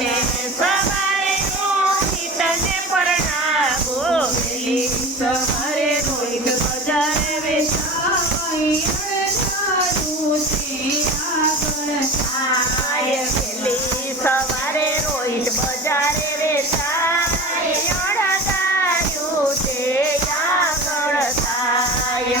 તમે સવારે તને પરણાવો તમારે કોઈક બજારે વેચાયું સવારે રોહિત બજારે વેચાયું છે આગળ થાય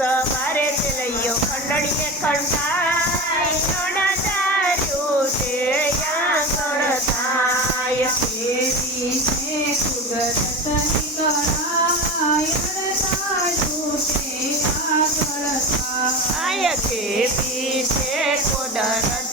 સવારે તેલૈયો ખંડણીએ ખંડાય અણધાર્યું છે આગળ થાય આય કેવી છે કુદરત